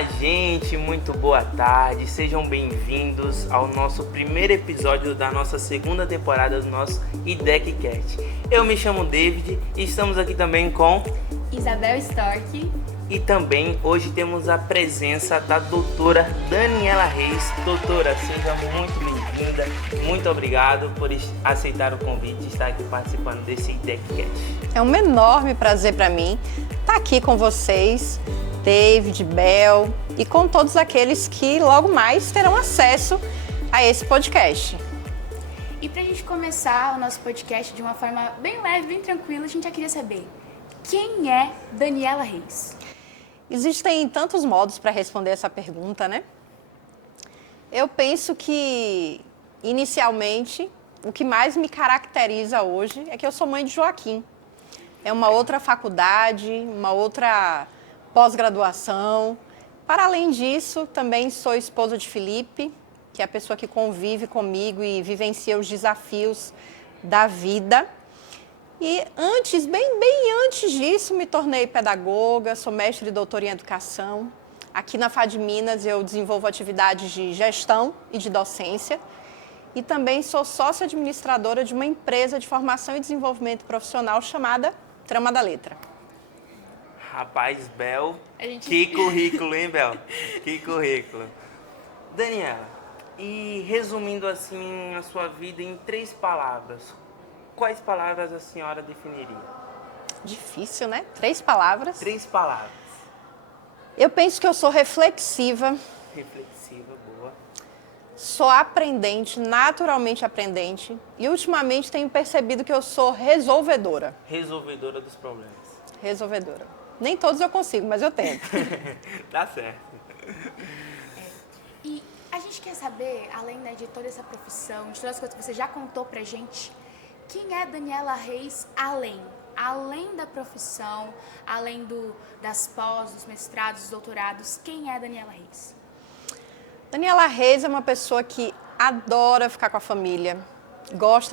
Olá, gente, muito boa tarde, sejam bem-vindos ao nosso primeiro episódio da nossa segunda temporada do nosso IDECcast. Eu me chamo David e estamos aqui também com Isabel Storck. E também hoje temos a presença da doutora Daniela Reis. Doutora, seja muito bem-vinda, muito obrigado por aceitar o convite e estar aqui participando desse IDECcast. É um enorme prazer para mim estar aqui com vocês, David, Bel, e com todos aqueles que logo mais terão acesso a esse podcast. E pra gente começar o nosso podcast de uma forma bem leve, bem tranquila, a gente já queria saber: quem é Daniela Reis? Existem tantos modos para responder essa pergunta, né? Eu penso que, inicialmente, o que mais me caracteriza hoje é que eu sou mãe de Joaquim. É uma outra faculdade, uma outra pós-graduação. Para além disso, também sou esposa de Felipe, que é a pessoa que convive comigo e vivencia os desafios da vida. E antes, bem antes disso, me tornei pedagoga, sou mestre e doutora em educação. Aqui na FAD Minas eu desenvolvo atividades de gestão e de docência. E também sou sócia administradora de uma empresa de formação e desenvolvimento profissional chamada Trama da Letra. Rapaz, Bel, que currículo, hein, Bel? Que currículo. Daniela, e resumindo assim a sua vida em 3 palavras, quais palavras a senhora definiria? Difícil, né? 3 palavras. 3 palavras. Eu penso que eu sou reflexiva. Reflexiva, boa. Sou aprendente, naturalmente aprendente. E ultimamente tenho percebido que eu sou resolvedora. Resolvedora dos problemas. Resolvedora. Nem todos eu consigo, mas eu tento. Dá certo. E a gente quer saber, além, né, de toda essa profissão, de todas as coisas que você já contou pra gente, quem é Daniela Reis além da profissão, além das pós, dos mestrados, dos doutorados, quem é Daniela Reis? Daniela Reis é uma pessoa que adora ficar com a família.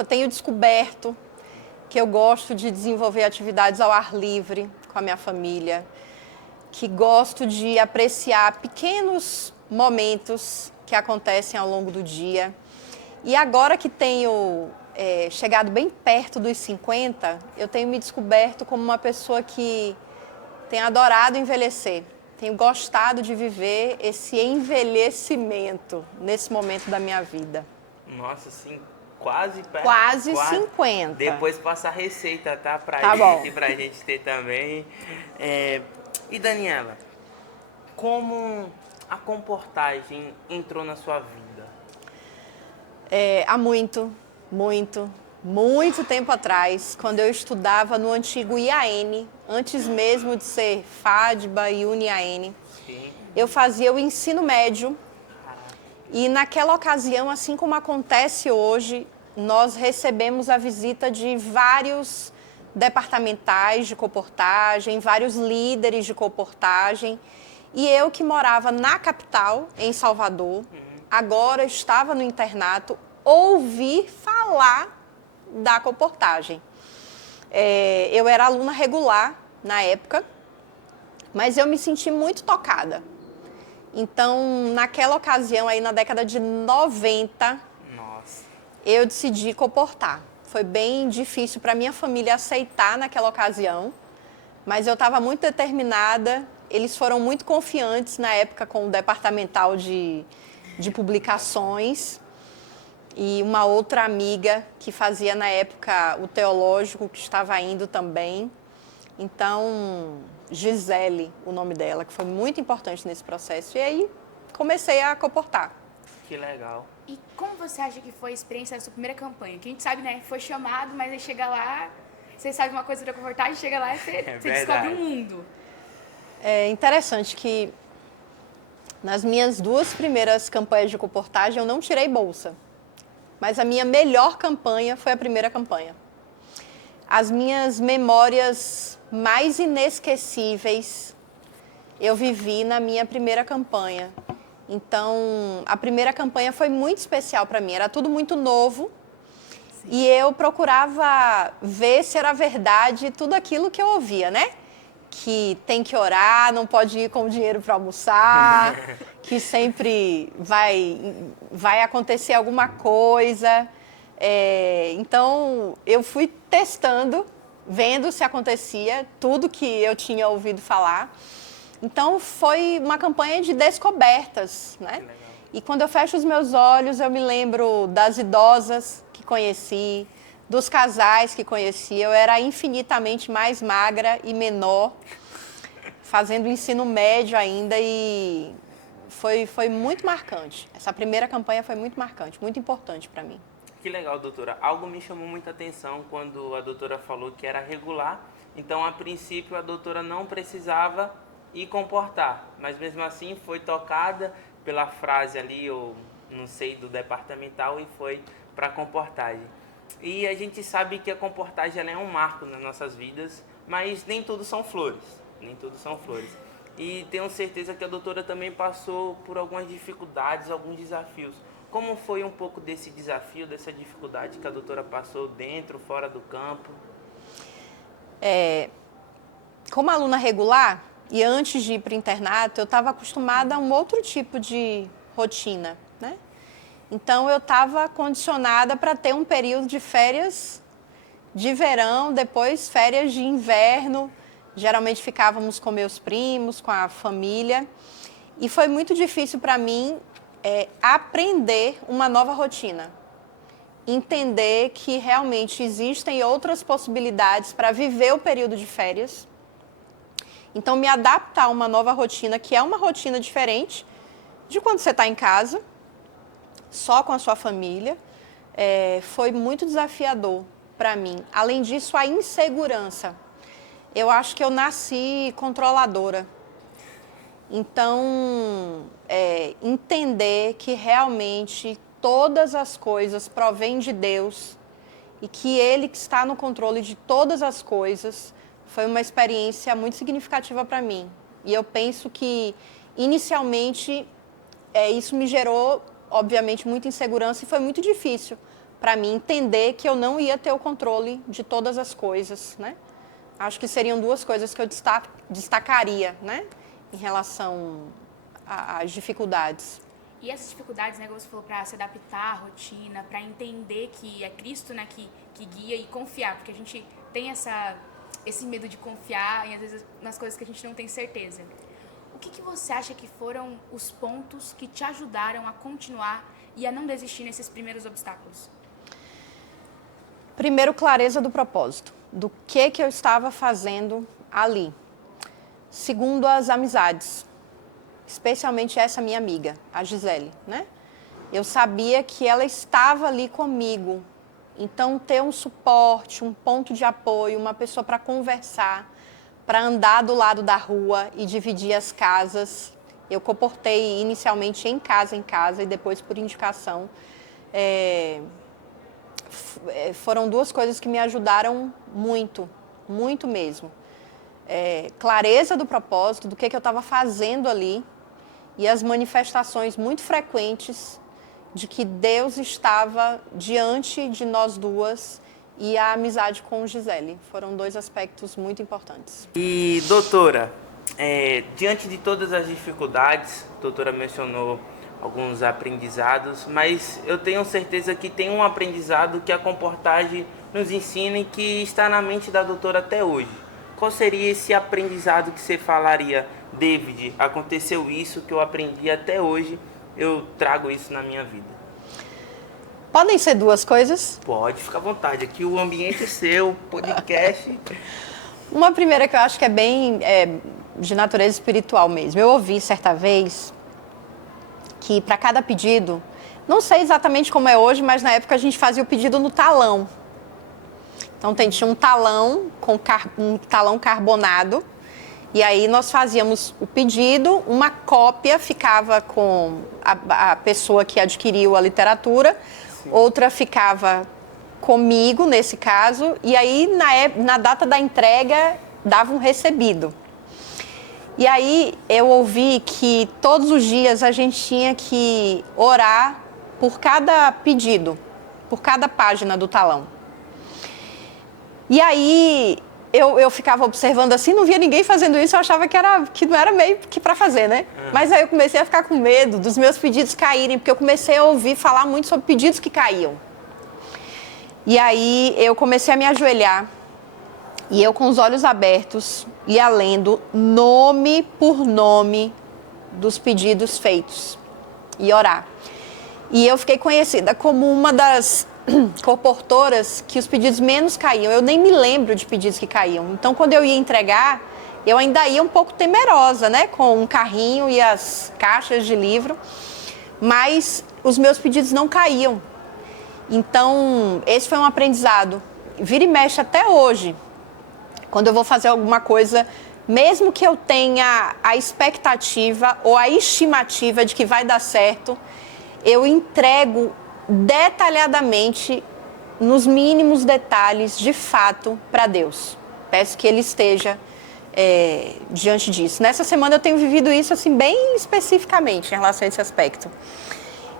Tenho descoberto que eu gosto de desenvolver atividades ao ar livre com a minha família, que gosto de apreciar pequenos momentos que acontecem ao longo do dia. E agora que tenho chegado bem perto dos 50, eu tenho me descoberto como uma pessoa que tem adorado envelhecer. Tenho gostado de viver esse envelhecimento nesse momento da minha vida. Nossa, sim, quase perto. Quase 50. Depois passa a receita, tá? Pra gente ter também. E Daniela, como a comportagem entrou na sua vida? Há muito tempo atrás, quando eu estudava no antigo IAN, antes mesmo de ser FADBA e UniAN, eu fazia o ensino médio. E naquela ocasião, assim como acontece hoje, nós recebemos a visita de vários departamentais de comportagem, vários líderes de comportagem. E eu, que morava na capital, em Salvador, agora estava no internato, ouvi falar da comportagem. Eu era aluna regular na época, mas eu me senti muito tocada. Então, naquela ocasião, aí na década de 90, eu decidi comportar. Foi bem difícil para minha família aceitar naquela ocasião, mas eu estava muito determinada. Eles foram muito confiantes na época com o departamental de publicações. E uma outra amiga que fazia na época o teológico, que estava indo também. Então, Gisele, o nome dela, que foi muito importante nesse processo. E aí, comecei a comportar. Que legal. E como você acha que foi a experiência da sua primeira campanha? Que a gente sabe, né, foi chamado, mas aí chega lá, você sabe uma coisa da comportagem, chega lá e você descobre o mundo. É interessante que nas minhas 2 primeiras campanhas de comportagem, eu não tirei bolsa. Mas a minha melhor campanha foi a primeira campanha. As minhas memórias mais inesquecíveis eu vivi na minha primeira campanha. Então, a primeira campanha foi muito especial para mim. Era tudo muito novo. Sim. E eu procurava ver se era verdade tudo aquilo que eu ouvia, né? que tem que orar, não pode ir com dinheiro para almoçar, que sempre vai acontecer alguma coisa. Então, eu fui testando, vendo se acontecia tudo que eu tinha ouvido falar. Então, foi uma campanha de descobertas, né? E quando eu fecho os meus olhos, eu me lembro das idosas que conheci, dos casais que conheci. Eu era infinitamente mais magra e menor, fazendo ensino médio ainda, e foi muito marcante. Essa primeira campanha foi muito marcante, muito importante para mim. Que legal, doutora. Algo me chamou muita atenção quando a doutora falou que era regular. Então, a princípio, a doutora não precisava ir comportar, mas mesmo assim foi tocada pela frase ali, ou não sei, do departamental, e foi para a comportagem. E a gente sabe que a comportagem ela é um marco nas nossas vidas, mas nem tudo são flores, nem tudo são flores. E tenho certeza que a doutora também passou por algumas dificuldades, alguns desafios. Como foi um pouco desse desafio, dessa dificuldade que a doutora passou dentro, fora do campo? Como aluna regular, e antes de ir para o internato, eu estava acostumada a um outro tipo de rotina, né? Então, eu estava condicionada para ter um período de férias de verão, depois férias de inverno. Geralmente ficávamos com meus primos, com a família. E foi muito difícil para mim aprender uma nova rotina. Entender que realmente existem outras possibilidades para viver o período de férias. Então, me adaptar a uma nova rotina, que é uma rotina diferente de quando você está em casa, só com a sua família, foi muito desafiador para mim. Além disso, a insegurança. Eu acho que eu nasci controladora. Então, entender que realmente todas as coisas provêm de Deus e que Ele que está no controle de todas as coisas, foi uma experiência muito significativa para mim. E eu penso que, inicialmente, isso me gerou, obviamente, muita insegurança e foi muito difícil para mim entender que eu não ia ter o controle de todas as coisas, né? Acho que seriam duas coisas que eu destacaria, né, em relação às dificuldades. E essas dificuldades, né, como você falou, para se adaptar à rotina, para entender que é Cristo, né, que guia, e confiar, porque a gente tem esse medo de confiar e às vezes nas coisas que a gente não tem certeza. O que você acha que foram os pontos que te ajudaram a continuar e a não desistir nesses primeiros obstáculos? Primeiro, clareza do propósito, do que eu estava fazendo ali. Segundo, as amizades, especialmente essa minha amiga, a Gisele, né? Eu sabia que ela estava ali comigo. Então, ter um suporte, um ponto de apoio, uma pessoa para conversar, para andar do lado da rua e dividir as casas. Eu comportei inicialmente em casa e depois por indicação. Foram duas coisas que me ajudaram muito, muito mesmo. Clareza do propósito, do que eu estava fazendo ali, e as manifestações muito frequentes de que Deus estava diante de nós duas, e a amizade com Gisele. Foram dois aspectos muito importantes. E, doutora, diante de todas as dificuldades, a doutora mencionou alguns aprendizados, mas eu tenho certeza que tem um aprendizado que a comportagem nos ensina e que está na mente da doutora até hoje. Qual seria esse aprendizado que você falaria? David, aconteceu isso que eu aprendi até hoje, eu trago isso na minha vida. Podem ser duas coisas? Pode, fica à vontade. Aqui o ambiente é seu, podcast. Uma primeira que eu acho que é bem de natureza espiritual mesmo. Eu ouvi certa vez que para cada pedido, não sei exatamente como é hoje, mas na época a gente fazia o pedido no talão. Então tinha um talão com um talão carbonado, e aí nós fazíamos o pedido, uma cópia ficava com a pessoa que adquiriu a literatura, sim, outra ficava comigo, nesse caso, e aí na data da entrega dava um recebido. E aí eu ouvi que todos os dias a gente tinha que orar por cada pedido, por cada página do talão. E aí eu ficava observando assim, não via ninguém fazendo isso, eu achava que não era meio que para fazer, né? Mas aí eu comecei a ficar com medo dos meus pedidos caírem, porque eu comecei a ouvir falar muito sobre pedidos que caíam. E aí eu comecei a me ajoelhar, e eu com os olhos abertos, ia lendo nome por nome dos pedidos feitos, e orar. E eu fiquei conhecida como uma das comportoras que os pedidos menos caíam. Eu nem me lembro de pedidos que caíam. Então, quando eu ia entregar, eu ainda ia um pouco temerosa, né? Com um carrinho e as caixas de livro. Mas os meus pedidos não caíam. Então, esse foi um aprendizado. Vira e mexe até hoje. Quando eu vou fazer alguma coisa, mesmo que eu tenha a expectativa ou a estimativa de que vai dar certo, eu entrego detalhadamente, nos mínimos detalhes, de fato, para Deus. Peço que Ele esteja diante disso. Nessa semana eu tenho vivido isso assim bem especificamente em relação a esse aspecto.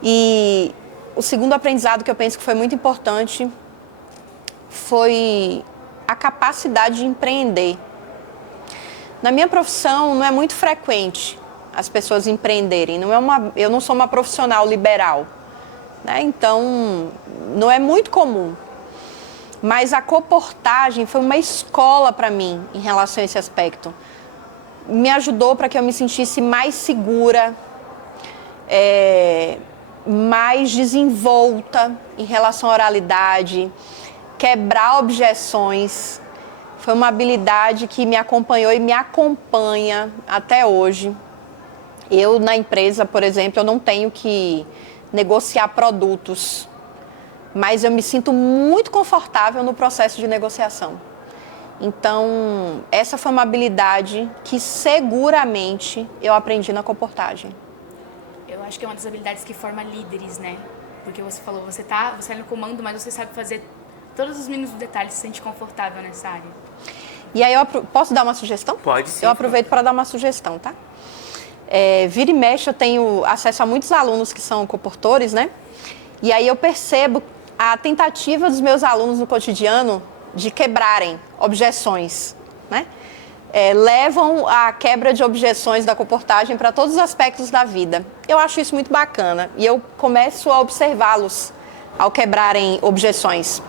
E o segundo aprendizado que eu penso que foi muito importante foi a capacidade de empreender. Na minha profissão não é muito frequente as pessoas empreenderem. Eu não sou uma profissional liberal. Né? Então, não é muito comum. Mas a coportagem foi uma escola para mim em relação a esse aspecto. Me ajudou para que eu me sentisse mais segura, mais desenvolta em relação à oralidade, quebrar objeções. Foi uma habilidade que me acompanhou e me acompanha até hoje. Eu, na empresa, por exemplo, eu não tenho que negociar produtos, mas eu me sinto muito confortável no processo de negociação. Então, essa foi uma habilidade que seguramente eu aprendi na comportagem. Eu acho que é uma das habilidades que forma líderes, né? Porque você falou, você é no comando, mas você sabe fazer todos os mínimos detalhes, se sente confortável nessa área. E aí, posso dar uma sugestão? Pode sim. Eu aproveito para dar uma sugestão, tá? Vira e mexe, eu tenho acesso a muitos alunos que são comportores, né? E aí eu percebo a tentativa dos meus alunos no cotidiano de quebrarem objeções, né? Levam a quebra de objeções da comportagem para todos os aspectos da vida. Eu acho isso muito bacana e eu começo a observá-los ao quebrarem objeções.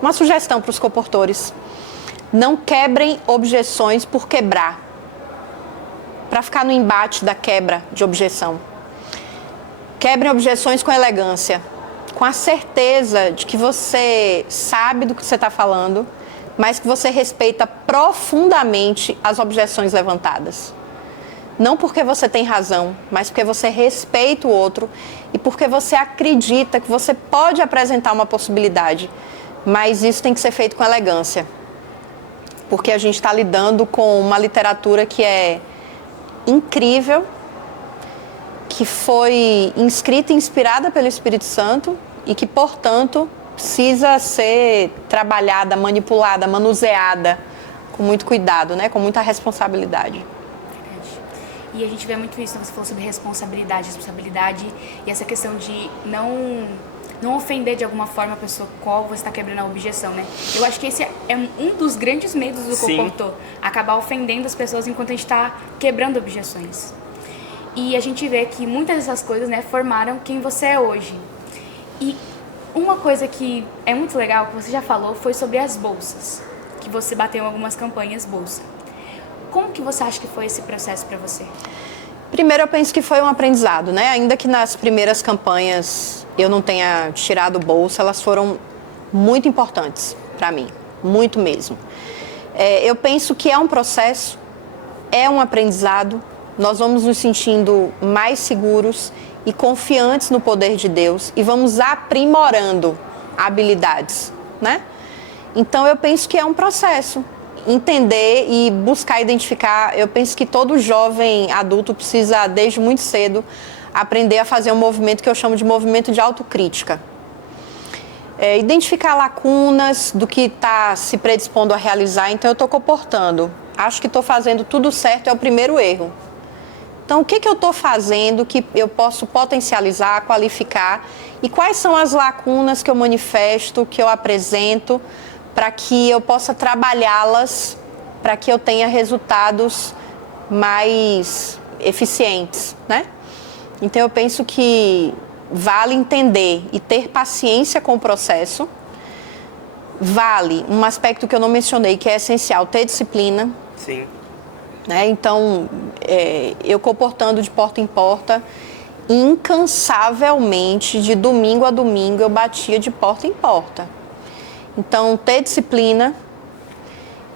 Uma sugestão para os comportores: não quebrem objeções por quebrar, para ficar no embate da quebra de objeção. Quebrem objeções com elegância, com a certeza de que você sabe do que você está falando, mas que você respeita profundamente as objeções levantadas. Não porque você tem razão, mas porque você respeita o outro e porque você acredita que você pode apresentar uma possibilidade, mas isso tem que ser feito com elegância. Porque a gente está lidando com uma literatura que é incrível, que foi escrita e inspirada pelo Espírito Santo e que, portanto, precisa ser trabalhada, manipulada, manuseada com muito cuidado, né? Com muita responsabilidade. E a gente vê muito isso, né? Você falou sobre responsabilidade e essa questão de não ofender de alguma forma a pessoa qual você está quebrando a objeção, né? Eu acho que esse é um dos grandes medos do comportor, acabar ofendendo as pessoas enquanto a gente está quebrando objeções. E a gente vê que muitas dessas coisas, né, formaram quem você é hoje. E uma coisa que é muito legal, que você já falou, foi sobre as bolsas, que você bateu em algumas campanhas bolsa. Como que você acha que foi esse processo para você? Primeiro, eu penso que foi um aprendizado, né? Ainda que nas primeiras campanhas eu não tenha tirado bolsa, elas foram muito importantes para mim, muito mesmo. Eu penso que é um processo, é um aprendizado, nós vamos nos sentindo mais seguros e confiantes no poder de Deus e vamos aprimorando habilidades, né? Então, eu penso que é um processo. Entender e buscar identificar, eu penso que todo jovem adulto precisa, desde muito cedo, aprender a fazer um movimento que eu chamo de movimento de autocrítica. Identificar lacunas do que está se predispondo a realizar. Então, eu estou comportando, acho que estou fazendo tudo certo, é o primeiro erro. Então, o que eu estou fazendo que eu posso potencializar, qualificar e quais são as lacunas que eu manifesto, que eu apresento, para que eu possa trabalhá-las para que eu tenha resultados mais eficientes, né? Então, eu penso que vale entender e ter paciência com o processo. Vale um aspecto que eu não mencionei, que é essencial, ter disciplina. Sim. Né? Então, eu comportando de porta em porta, incansavelmente, de domingo a domingo, eu batia de porta em porta. Então, ter disciplina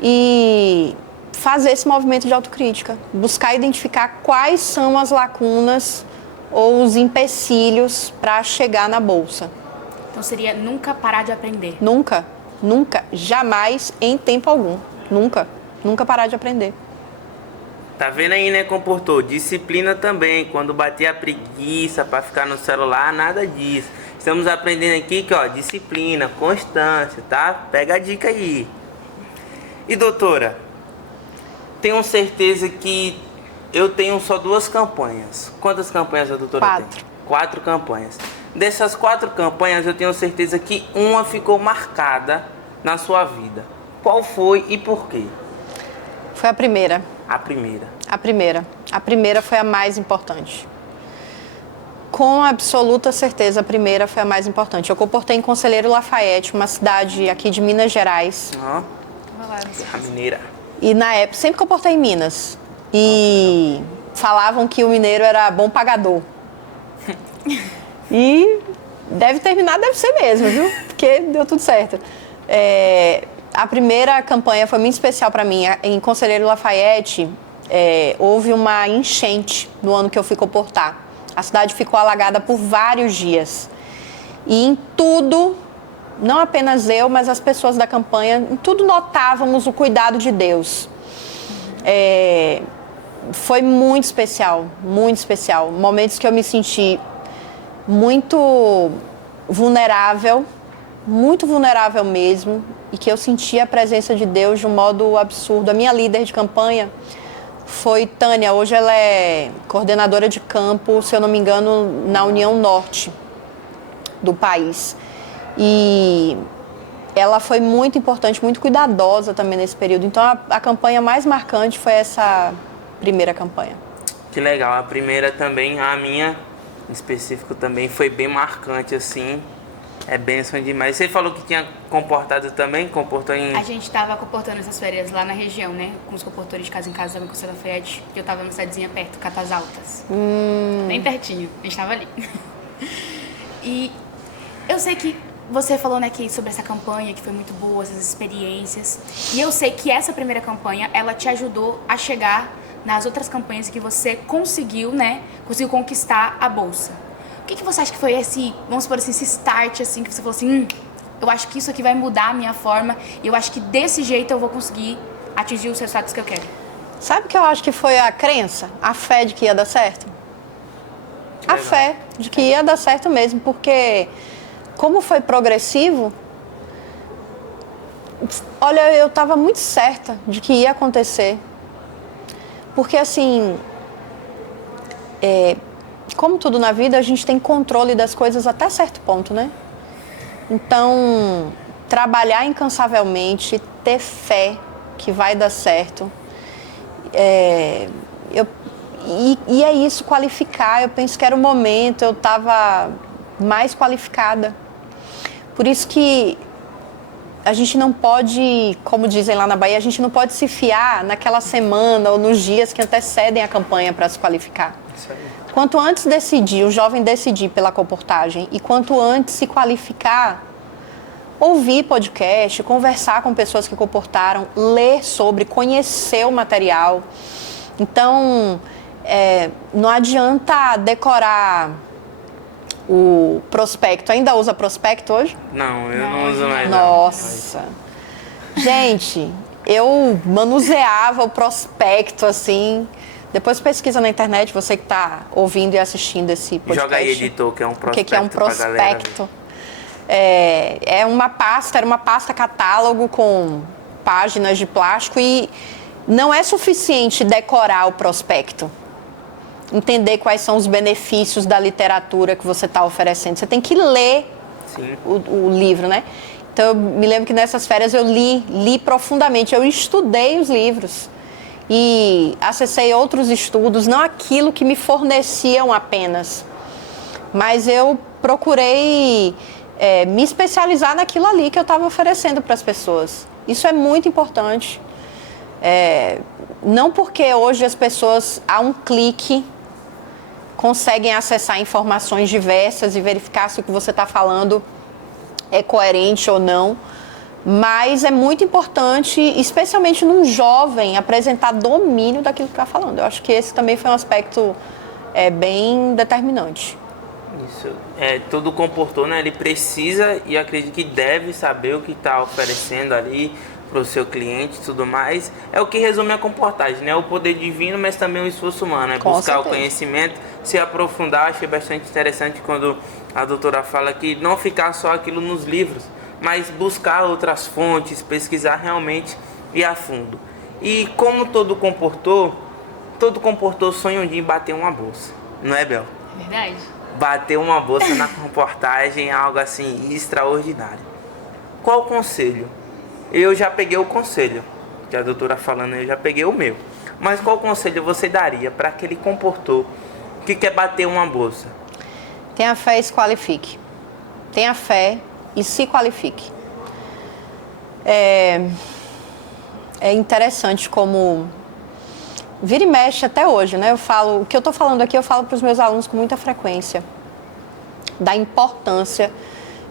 e fazer esse movimento de autocrítica. Buscar identificar quais são as lacunas ou os empecilhos para chegar na bolsa. Então, seria nunca parar de aprender? Nunca, nunca, jamais, em tempo algum. Nunca, nunca parar de aprender. Tá vendo aí, né, comportou? Disciplina também. Quando bater a preguiça para ficar no celular, nada disso. Estamos aprendendo aqui que, ó, disciplina, constância, tá? Pega a dica aí. E doutora, tenho certeza que eu tenho só 2 campanhas. Quantas campanhas a doutora 4. tem? 4 campanhas. Dessas 4 campanhas, eu tenho certeza que uma ficou marcada na sua vida. Qual foi e por quê? Foi a primeira. A primeira. A primeira. A primeira foi a mais importante. Com absoluta certeza, a primeira foi a mais importante. Eu comportei em Conselheiro Lafayette, uma cidade aqui de Minas Gerais. A mineira. E na época, sempre comportei em Minas. E falavam que o mineiro era bom pagador. E deve ser mesmo, viu? Porque deu tudo certo. A primeira campanha foi muito especial para mim. Em Conselheiro Lafayette, houve uma enchente no ano que eu fui comportar. A cidade ficou alagada por vários dias. E em tudo, não apenas eu, mas as pessoas da campanha, em tudo notávamos o cuidado de Deus. Foi muito especial, muito especial. Momentos que eu me senti muito vulnerável mesmo, e que eu senti a presença de Deus de um modo absurdo. A minha líder de campanha foi Tânia, hoje ela é coordenadora de campo, se eu não me engano, na União Norte do país. E ela foi muito importante, muito cuidadosa também nesse período. Então, a campanha mais marcante foi essa primeira campanha. Que legal, a primeira também, a minha em específico também foi bem marcante, assim. É bênção demais. Você falou que tinha comportado também? Comportou em... A gente estava comportando essas férias lá na região, né? Com os comportores de casa em casa, também com o Conselho Lafayette, que eu estava numa cidadezinha perto, Catas Altas. Bem pertinho, a gente estava ali. E eu sei que você falou, né, que sobre essa campanha, que foi muito boa, essas experiências. E eu sei que essa primeira campanha, ela te ajudou a chegar nas outras campanhas que você conseguiu, né? Conseguiu conquistar a bolsa. O que você acha que foi esse, vamos supor assim, esse start, assim, que você falou assim, eu acho que isso aqui vai mudar a minha forma, e eu acho que desse jeito eu vou conseguir atingir os resultados que eu quero? Sabe o que eu acho que foi a crença? A fé de que ia dar certo? A fé de que ia dar certo mesmo, porque como foi progressivo, olha, eu estava muito certa de que ia acontecer. Porque assim, como tudo na vida, a gente tem controle das coisas até certo ponto, né? Então, trabalhar incansavelmente, ter fé que vai dar certo. E é isso, qualificar. Eu penso que era o momento, eu estava mais qualificada. Por isso que a gente não pode, como dizem lá na Bahia, a gente não pode se fiar naquela semana ou nos dias que antecedem a campanha para se qualificar. Isso aí. Quanto antes decidir, o jovem decidir pela comportagem, e quanto antes se qualificar, ouvir podcast, conversar com pessoas que comportaram, ler sobre, conhecer o material. Então, não adianta decorar o prospecto. Ainda usa prospecto hoje? Não, eu não uso mais. Nossa! Gente, eu manuseava o prospecto assim. Depois pesquisa na internet, você que está ouvindo e assistindo esse podcast. Joga aí, editor, que é um prospecto. O que é um prospecto? Era uma pasta catálogo com páginas de plástico, e não é suficiente decorar o prospecto. Entender quais são os benefícios da literatura que você está oferecendo. Você tem que ler o livro, né? Então, eu me lembro que nessas férias eu li profundamente, eu estudei os livros e acessei outros estudos, não aquilo que me forneciam apenas, mas eu procurei me especializar naquilo ali que eu estava oferecendo para as pessoas. Isso é muito importante. Não porque hoje as pessoas, a um clique, conseguem acessar informações diversas e verificar se o que você está falando é coerente ou não, mas é muito importante, especialmente num jovem, apresentar domínio daquilo que está falando. Eu acho que esse também foi um aspecto bem determinante. Isso. Todo comportor, né, ele precisa e acredito que deve saber o que está oferecendo ali para o seu cliente e tudo mais. É o que resume a comportagem, né? O poder divino, mas também o esforço humano. Com buscar certeza. O conhecimento, se aprofundar. Achei bastante interessante quando a doutora fala que não ficar só aquilo nos livros, mas buscar outras fontes, pesquisar realmente e a fundo. E como todo comportor sonha um dia em bater uma bolsa. Não é, Bel? Verdade. Bater uma bolsa na comportagem é algo assim extraordinário. Qual o conselho? Eu já peguei o conselho, que a doutora falando, eu já peguei o meu. Mas qual conselho você daria para aquele comportor que quer bater uma bolsa? Tenha fé e se qualifique. Tenha fé e se qualifique. É interessante como vira e mexe até hoje, né? O que eu estou falando aqui, eu falo para os meus alunos com muita frequência, da importância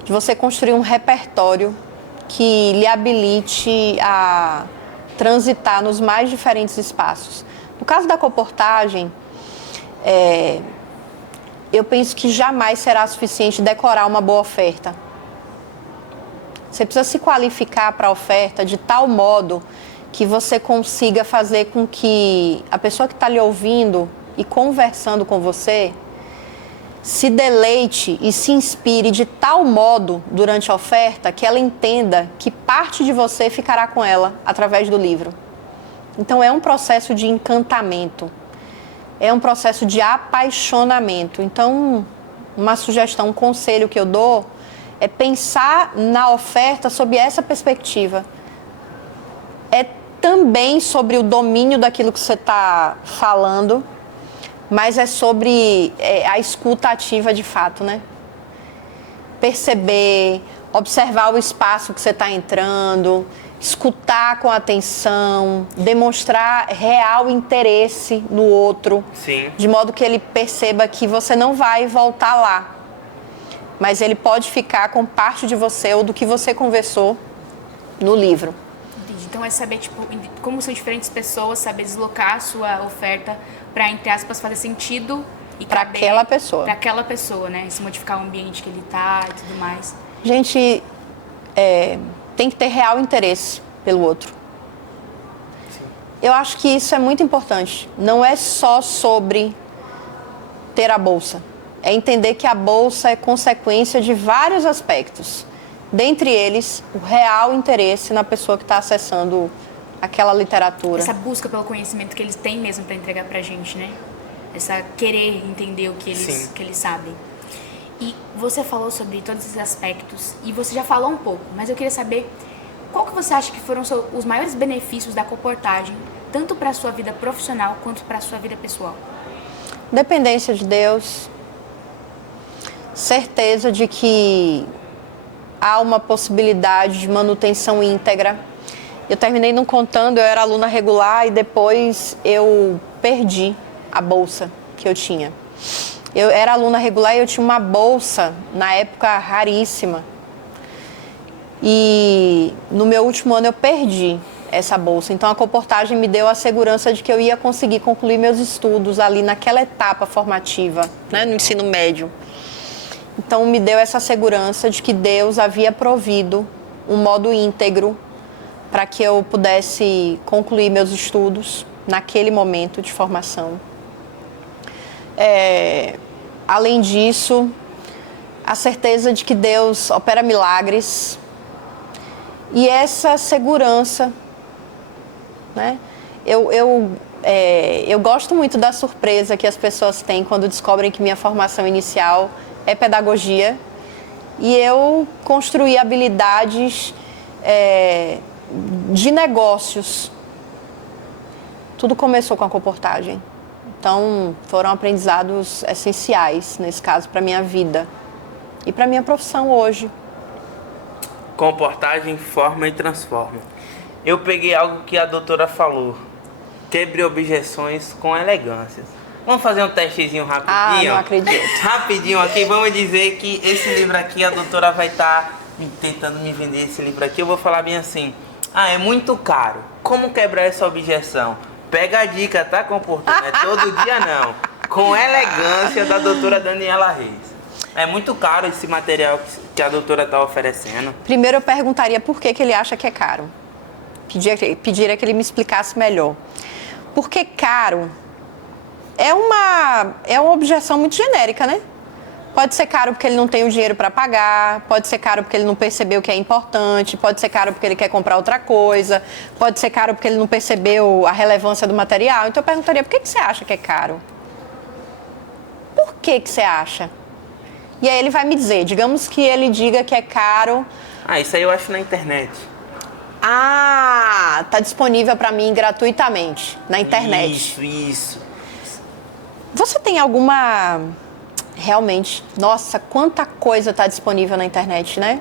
de você construir um repertório que lhe habilite a transitar nos mais diferentes espaços. No caso da comportagem, eu penso que jamais será suficiente decorar uma boa oferta. Você precisa se qualificar para a oferta de tal modo que você consiga fazer com que a pessoa que está lhe ouvindo e conversando com você se deleite e se inspire de tal modo durante a oferta que ela entenda que parte de você ficará com ela através do livro. Então é um processo de encantamento, é um processo de apaixonamento. Então, uma sugestão, um conselho que eu dou é pensar na oferta sob essa perspectiva. É também sobre o domínio daquilo que você está falando, mas é sobre a escuta ativa de fato, né? Perceber, observar o espaço que você está entrando, escutar com atenção, demonstrar real interesse no outro. Sim. De modo que ele perceba que você não vai voltar lá, mas ele pode ficar com parte de você ou do que você conversou no livro. Então é saber, como são diferentes pessoas, saber deslocar a sua oferta para, entre aspas, fazer sentido e para aquela pessoa. Para aquela pessoa, né? Se modificar o ambiente que ele tá e tudo mais. Gente, tem que ter real interesse pelo outro. Sim. Eu acho que isso é muito importante. Não é só sobre ter a bolsa. É entender que a bolsa é consequência de vários aspectos. Dentre eles, o real interesse na pessoa que está acessando aquela literatura. Essa busca pelo conhecimento que eles têm mesmo para entregar para a gente, né? Essa querer entender o que eles sabem. E você falou sobre todos esses aspectos, e você já falou um pouco, mas eu queria saber qual que você acha que foram os maiores benefícios da comportagem, tanto para a sua vida profissional quanto para a sua vida pessoal? Dependência de Deus, certeza de que há uma possibilidade de manutenção íntegra. Eu terminei não contando, eu era aluna regular e depois eu perdi a bolsa que eu tinha. Eu era aluna regular e eu tinha uma bolsa, na época, raríssima. E no meu último ano eu perdi essa bolsa. Então a comportagem me deu a segurança de que eu ia conseguir concluir meus estudos ali naquela etapa formativa, né, no ensino médio. Então me deu essa segurança de que Deus havia provido um modo íntegro para que eu pudesse concluir meus estudos naquele momento de formação. Além disso, a certeza de que Deus opera milagres e essa segurança, né? Eu gosto muito da surpresa que as pessoas têm quando descobrem que minha formação inicial é pedagogia e eu construí habilidades de negócios. Tudo começou com a comportagem. Então, foram aprendizados essenciais, nesse caso, para a minha vida e para a minha profissão hoje. Comportagem forma e transforma. Eu peguei algo que a doutora falou. Quebre objeções com elegância. Vamos fazer um testezinho rapidinho? Não acredito. Rapidinho aqui, vamos dizer que esse livro aqui, a doutora vai estar tentando me vender esse livro aqui. Eu vou falar bem assim, é muito caro. Como quebrar essa objeção? Pega a dica, tá, comportador? Não é todo dia não. Com elegância da doutora Daniela Reis. É muito caro esse material que a doutora está oferecendo. Primeiro eu perguntaria por que ele acha que é caro. Pediria que ele me explicasse melhor. Porque caro é uma objeção muito genérica, né? Pode ser caro porque ele não tem o dinheiro para pagar, pode ser caro porque ele não percebeu que é importante, pode ser caro porque ele quer comprar outra coisa, pode ser caro porque ele não percebeu a relevância do material. Então eu perguntaria, por que você acha que é caro? Por que você acha? E aí ele vai me dizer, digamos que ele diga que é caro... Isso aí eu acho na internet. Tá disponível para mim gratuitamente, na internet. Isso. Você tem alguma... Realmente, nossa, quanta coisa está disponível na internet, né?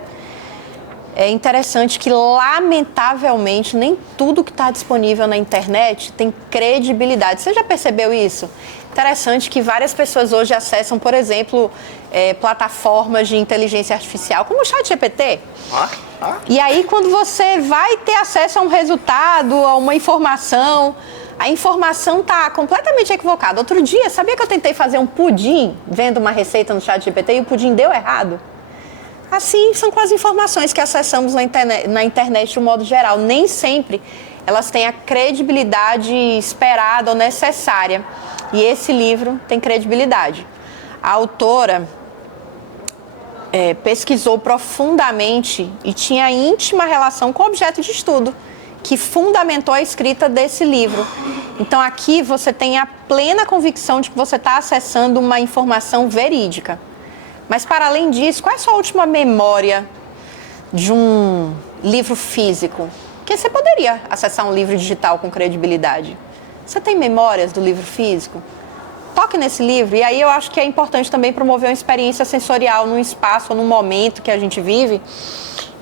É interessante que, lamentavelmente, nem tudo que está disponível na internet tem credibilidade. Você já percebeu isso? Interessante que várias pessoas hoje acessam, por exemplo, plataformas de inteligência artificial, como o ChatGPT. E aí, quando você vai ter acesso a um resultado, a uma informação, a informação está completamente equivocada. Outro dia, sabia que eu tentei fazer um pudim, vendo uma receita no ChatGPT, e o pudim deu errado? Assim são com as informações que acessamos na internet de um modo geral. Nem sempre elas têm a credibilidade esperada ou necessária. E esse livro tem credibilidade. A autora pesquisou profundamente e tinha íntima relação com o objeto de estudo, que fundamentou a escrita desse livro. Então aqui você tem a plena convicção de que você está acessando uma informação verídica. Mas para além disso, qual é a sua última memória de um livro físico? Porque você poderia acessar um livro digital com credibilidade. Você tem memórias do livro físico? Toque nesse livro. E aí eu acho que é importante também promover uma experiência sensorial num espaço ou num momento que a gente vive,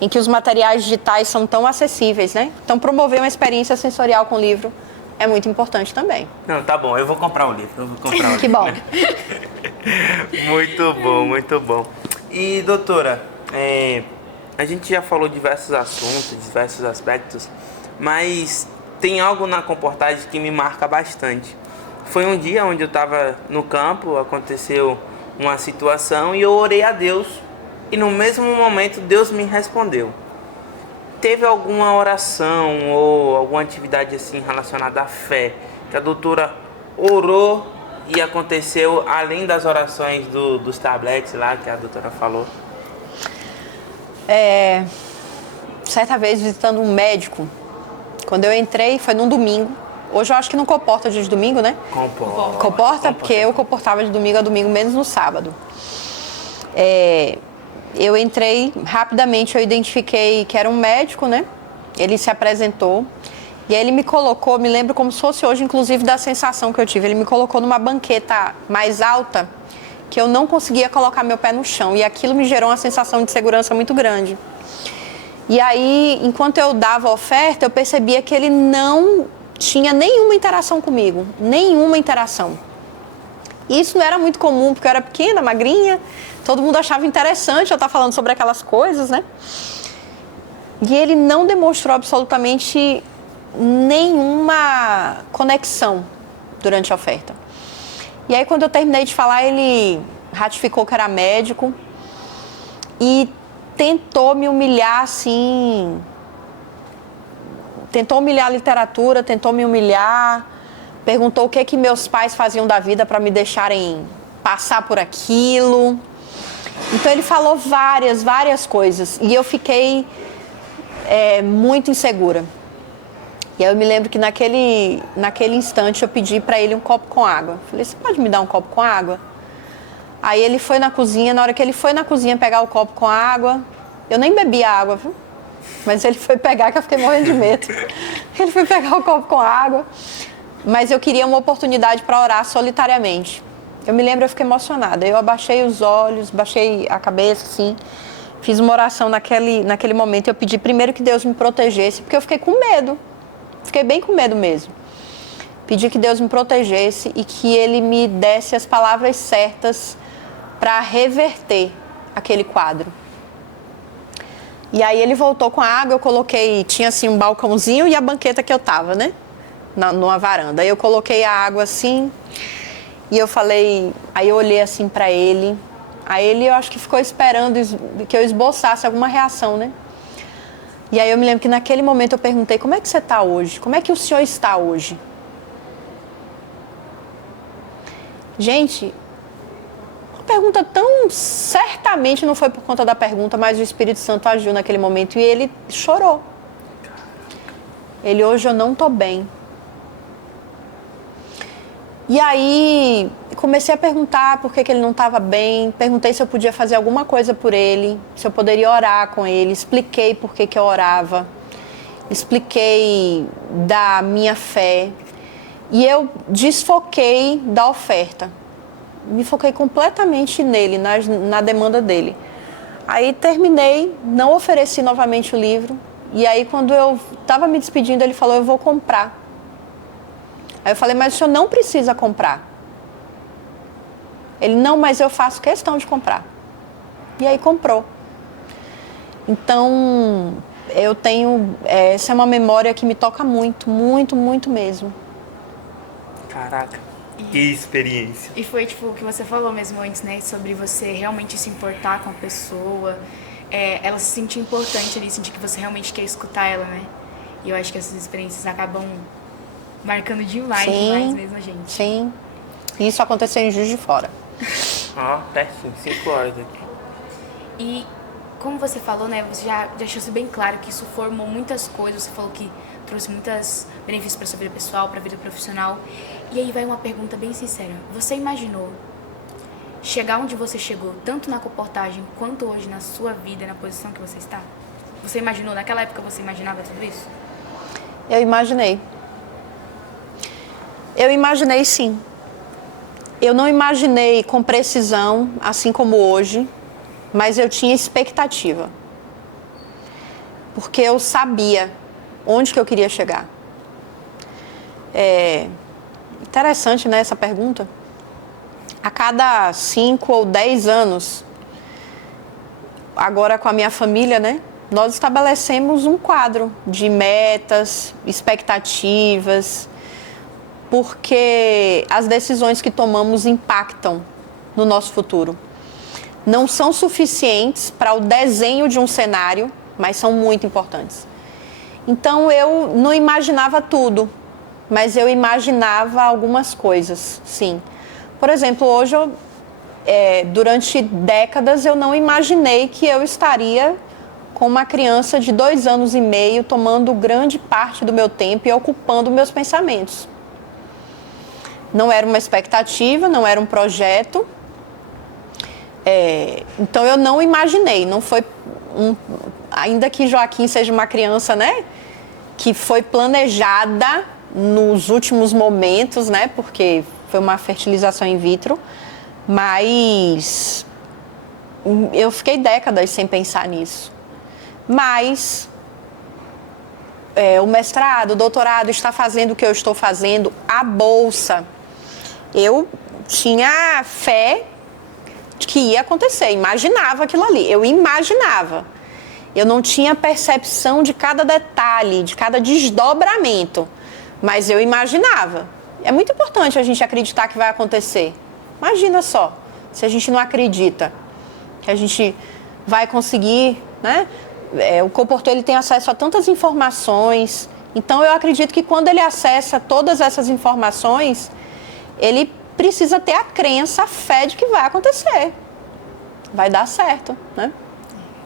em que os materiais digitais são tão acessíveis, né? Então, promover uma experiência sensorial com o livro é muito importante também. Não, tá bom, eu vou comprar o livro. Que bom. Muito bom, muito bom. E, doutora, a gente já falou diversos assuntos, diversos aspectos, mas tem algo na comportagem que me marca bastante. Foi um dia onde eu estava no campo, aconteceu uma situação e eu orei a Deus. E no mesmo momento Deus me respondeu. Teve alguma oração ou alguma atividade assim relacionada à fé que a doutora orou e aconteceu além das orações dos tabletes lá que a doutora falou? Certa vez visitando um médico, quando eu entrei foi num domingo. Hoje eu acho que não comporta dia de domingo, né? Comporta, porque eu comportava de domingo a domingo, menos no sábado. Eu entrei rapidamente, eu identifiquei que era um médico, né? Ele se apresentou e aí ele me colocou, me lembro como se fosse hoje, inclusive, da sensação que eu tive. Ele me colocou numa banqueta mais alta que eu não conseguia colocar meu pé no chão e aquilo me gerou uma sensação de segurança muito grande. E aí, enquanto eu dava a oferta, eu percebia que ele não tinha nenhuma interação comigo, nenhuma interação. Isso não era muito comum, porque eu era pequena, magrinha, todo mundo achava interessante eu estar falando sobre aquelas coisas, né? E ele não demonstrou absolutamente nenhuma conexão durante a oferta. E aí, quando eu terminei de falar, ele ratificou que era médico e tentou me humilhar, assim... Tentou humilhar a literatura, tentou me humilhar, perguntou o que meus pais faziam da vida para me deixarem passar por aquilo. Então ele falou várias coisas e eu fiquei muito insegura. E aí eu me lembro que naquele instante eu pedi para ele um copo com água. Falei, você pode me dar um copo com água? Aí ele foi na cozinha, na hora que ele foi na cozinha pegar o copo com água, eu nem bebi a água, viu? Mas ele foi pegar, que eu fiquei morrendo de medo. Ele foi pegar o copo com água, mas eu queria uma oportunidade para orar solitariamente. Eu me lembro, eu fiquei emocionada. Eu abaixei os olhos, baixei a cabeça, assim, fiz uma oração naquele momento. Eu pedi primeiro que Deus me protegesse, porque eu fiquei com medo. Fiquei bem com medo mesmo. Pedi que Deus me protegesse e que Ele me desse as palavras certas para reverter aquele quadro. E aí ele voltou com a água, eu coloquei, tinha assim um balcãozinho e a banqueta que eu tava, né? Numa varanda. Aí eu coloquei a água assim e eu falei, aí eu olhei assim para ele. Aí ele, eu acho que ficou esperando que eu esboçasse alguma reação, né? E aí eu me lembro que naquele momento eu perguntei, como é que você tá hoje? Como é que o senhor está hoje? Gente, pergunta tão certamente não foi por conta da pergunta, mas o Espírito Santo agiu naquele momento e ele chorou. Ele, hoje eu não tô bem. E aí comecei a perguntar por que ele não estava bem, perguntei se eu podia fazer alguma coisa por ele, se eu poderia orar com ele, expliquei por que eu orava, expliquei da minha fé e eu desfoquei da oferta. Me foquei completamente nele, na demanda dele. Aí terminei, não ofereci novamente o livro. E aí quando eu estava me despedindo, ele falou, eu vou comprar. Aí eu falei, mas o senhor não precisa comprar. Ele, não, mas eu faço questão de comprar. E aí comprou. Então, eu tenho... essa é uma memória que me toca muito, muito, muito mesmo. Caraca. Que experiência. E foi tipo o que você falou mesmo antes, né? Sobre você realmente se importar com a pessoa, ela se sentir importante ali, sentir que você realmente quer escutar ela, né? E eu acho que essas experiências acabam marcando demais, demais mesmo a gente. Sim. Isso aconteceu em Juiz de Fora. Péssimo, 5 horas aqui. E como você falou, né? Você já deixou bem claro que isso formou muitas coisas. Você falou que trouxe muitos benefícios para sua vida pessoal, para a vida profissional. E aí vai uma pergunta bem sincera. Você imaginou chegar onde você chegou, tanto na comportagem quanto hoje na sua vida, na posição que você está? Você imaginou, naquela época você imaginava tudo isso? Eu imaginei. Eu imaginei, sim. Eu não imaginei com precisão, assim como hoje, mas eu tinha expectativa. Porque eu sabia onde que eu queria chegar. Interessante, né, essa pergunta? A cada 5 ou 10 anos, agora com a minha família, né, nós estabelecemos um quadro de metas, expectativas, porque as decisões que tomamos impactam no nosso futuro. Não são suficientes para o desenho de um cenário, mas são muito importantes. Então eu não imaginava tudo, mas eu imaginava algumas coisas, sim. Por exemplo, hoje, durante décadas, eu não imaginei que eu estaria com uma criança de 2 anos e meio tomando grande parte do meu tempo e ocupando meus pensamentos. Não era uma expectativa, não era um projeto. Então eu não imaginei, não foi ainda que Joaquim seja uma criança, né, que foi planejada nos últimos momentos, né, porque foi uma fertilização in vitro, mas eu fiquei décadas sem pensar nisso. Mas o mestrado, o doutorado está fazendo o que eu estou fazendo, a bolsa, eu tinha fé de que ia acontecer, imaginava aquilo ali, eu imaginava. Eu não tinha percepção de cada detalhe, de cada desdobramento, mas eu imaginava. É muito importante a gente acreditar que vai acontecer. Imagina só, se a gente não acredita que a gente vai conseguir, né? O comportor, ele tem acesso a tantas informações, então eu acredito que quando ele acessa todas essas informações, ele precisa ter a crença, a fé de que vai acontecer, vai dar certo, né?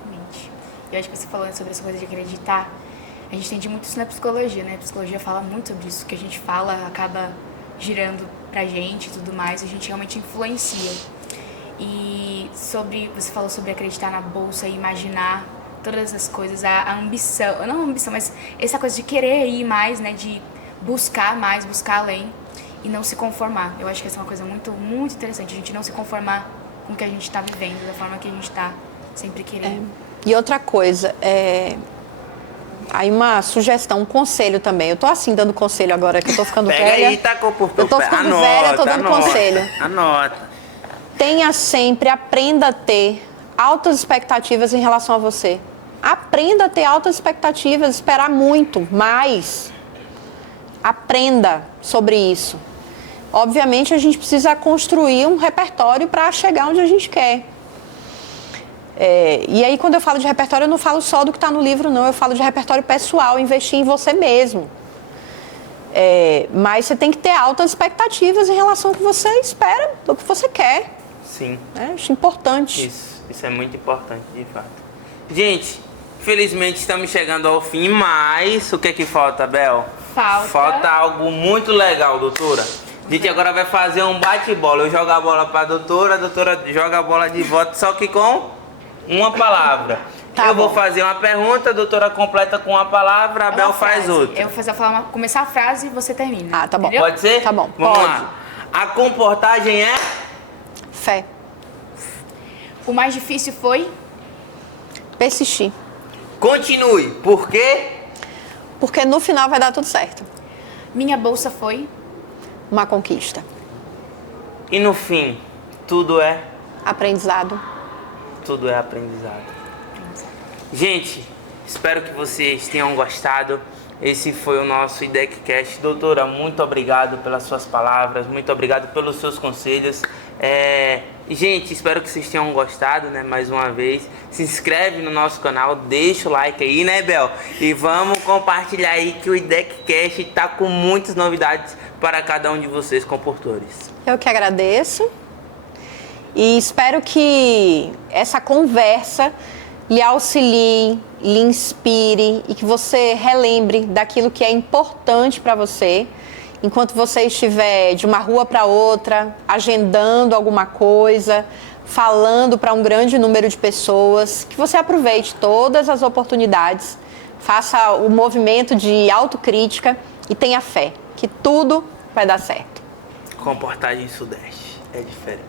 Realmente. Eu acho que você falando sobre essa coisa de acreditar, a gente entende muito isso na psicologia, né? A psicologia fala muito sobre isso, que a gente fala acaba girando pra gente e tudo mais, a gente realmente influencia. E você falou sobre acreditar na bolsa e imaginar todas as coisas, a ambição, não a ambição, mas essa coisa de querer ir mais, né, de buscar mais, buscar além e não se conformar. Eu acho que essa é uma coisa muito, muito interessante, a gente não se conformar com o que a gente está vivendo, da forma que a gente está sempre querendo. E outra coisa, aí uma sugestão, um conselho também. Eu tô assim dando conselho agora que eu tô ficando Pega velha. aí, tacou por eu tô ficando velha, eu tô dando conselho. Anota. Tenha sempre, aprenda a ter altas expectativas em relação a você. Aprenda a ter altas expectativas, esperar muito, mais. Aprenda sobre isso. Obviamente, a gente precisa construir um repertório para chegar onde a gente quer. E aí, quando eu falo de repertório, eu não falo só do que está no livro, não. Eu falo de repertório pessoal, investir em você mesmo. Mas você tem que ter altas expectativas em relação ao que você espera, do que você quer. Sim. Acho importante. Isso é muito importante, de fato. Gente, infelizmente estamos chegando ao fim, mas o que é que falta, Bel? Falta algo muito legal, doutora. A gente agora vai fazer um bate-bola. Eu jogo a bola para a doutora joga a bola de volta, só que com uma palavra. Eu vou fazer uma pergunta, a doutora completa com uma palavra, a Bel faz outra. Eu vou começar a frase e você termina. Ah, tá bom. Entendeu? Pode ser? Tá bom. Vamos lá. A comportagem é? Fé. O mais difícil foi? Persistir. Continue. Por quê? Porque no final vai dar tudo certo. Minha bolsa foi? Uma conquista. E no fim, tudo é? Aprendizado. Tudo é aprendizado. Gente, espero que vocês tenham gostado. Esse foi o nosso IDECcast. Doutora, muito obrigado pelas suas palavras, muito obrigado pelos seus conselhos. Gente, espero que vocês tenham gostado, né? Mais uma vez, se inscreve no nosso canal, deixa o like aí, né, Bel? E vamos compartilhar aí que o IDECcast tá com muitas novidades para cada um de vocês, comportores. Eu que agradeço e espero que essa conversa lhe auxilie, lhe inspire e que você relembre daquilo que é importante para você enquanto você estiver de uma rua para outra, agendando alguma coisa, falando para um grande número de pessoas, que você aproveite todas as oportunidades, faça o movimento de autocrítica e tenha fé que tudo vai dar certo. Comportagem Sudeste é diferente.